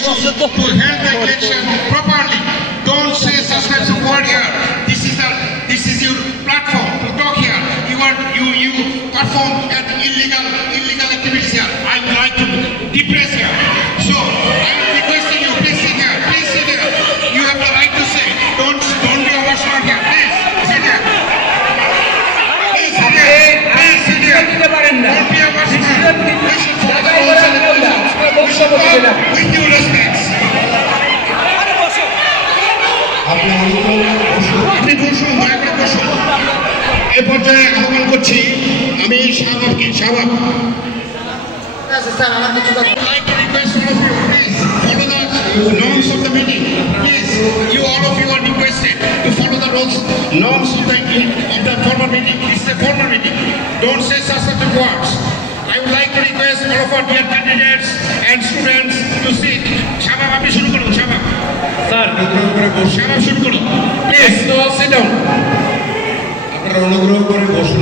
to help the election properly. Don't say such types of word here. This is your platform to talk here. You perform an illegal activities here. I would like to depress here. So I am requesting you, please sit here. Please sit here. You have the right to say. Don't be oversmart here. Please sit here. Please sit here. Please sit here. Don't be oversmart. We should follow the rules and regulations. We should talk with due respect. আপনি বসুন, দয়া করে বসুন। এ পর্যায়ে আহ্বান করছি আমি শাহবাবকে। Shabaab, like to request all of you, please follow the norms of the meeting. Please, all of you are requested to follow the norms of the formal meeting. This is a formal meeting. Don't say such words. I would like to request all of our dear candidates and students to sit. Shabaab, আপনি শুরু করুন। Shabaab sir, Shabaab শুরু করুন। Please sit down. আপনারা অনুগ্রহ করে বসুন।